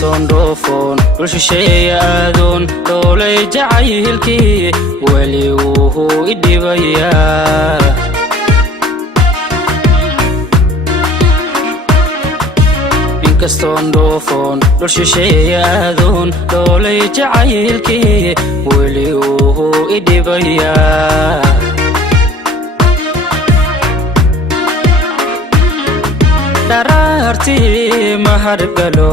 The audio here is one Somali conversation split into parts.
inkastoon dhoofoon dhul shisheeye aadoon dhoolay jacaylkii weli wuu i dhibayaa inkastoon dhoofoon dhul shisheeye aadoon dhoolay jacaylkii weli wuu i dhibayaa daraartii mahargalo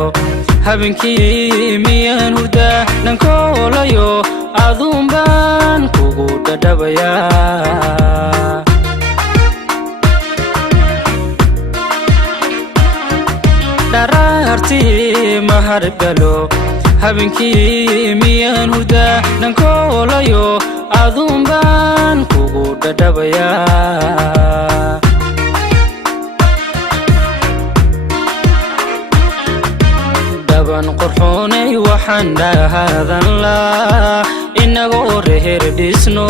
habeenkii miyaan hurdaa dhankoolayo aduun baan kugu dhadhabayaa daraartii mahargalo habeenkii miyaan hurdaa dhankoolayo aduun baan kugu dhadhabayaa daban qorxoonay waxaan dhahaadan laa inagoo reer dhisno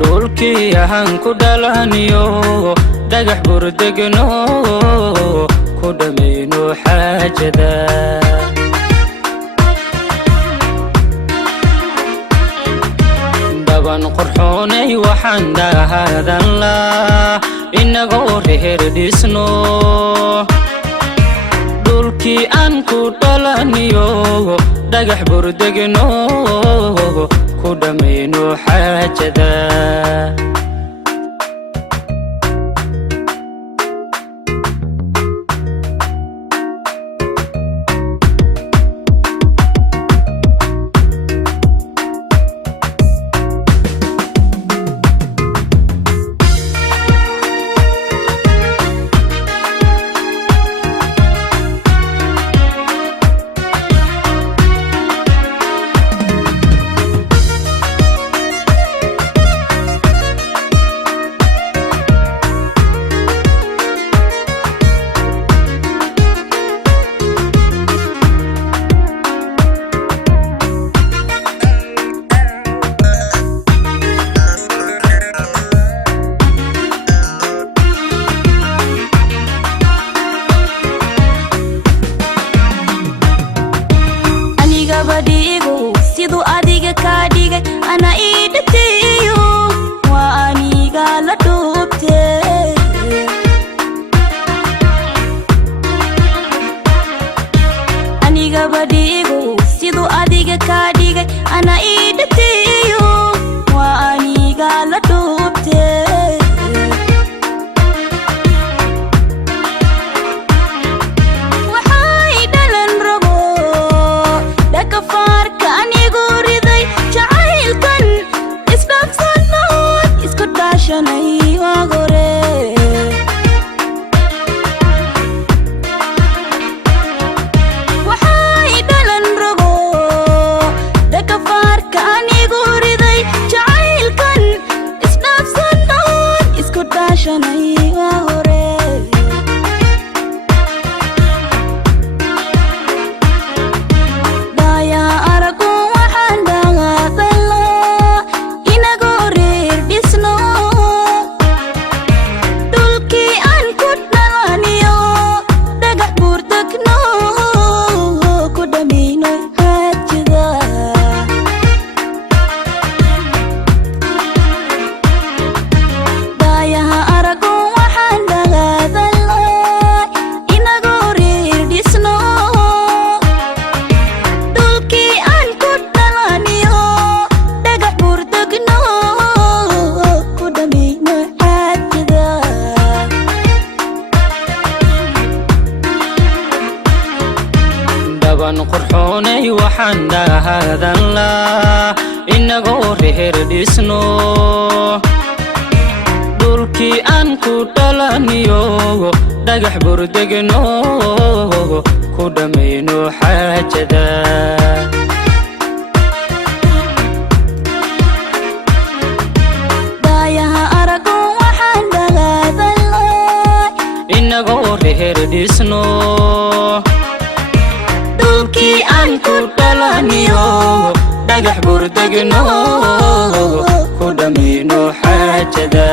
dhulkii ahaan ku dhalaniyo dhagax burdegno ku dhammayno xaajada daban qorxoonay waxaan dhahaadan laa inagoo reer dhisno dhulkii aan ku dhalaniyo dhagax burdegno ku dhammayno xaajada badigo siduu adiga ka dhigay ana idhatiyo waa aniga la dhuubtay aniga badigo siduu adiga ka dhigay ana idhatiyo waa aniga la dhuubtay daban qorxoonay waxaan dhahaadan laa inagoo reer dhisno dhulkii aan ku dhalaniyo dhagax burdegno ku dhammayno xaajada inagoo reer dhisno dhulkii aan ku dhalaniyo dhagax burdegno ku dhammayno xaajada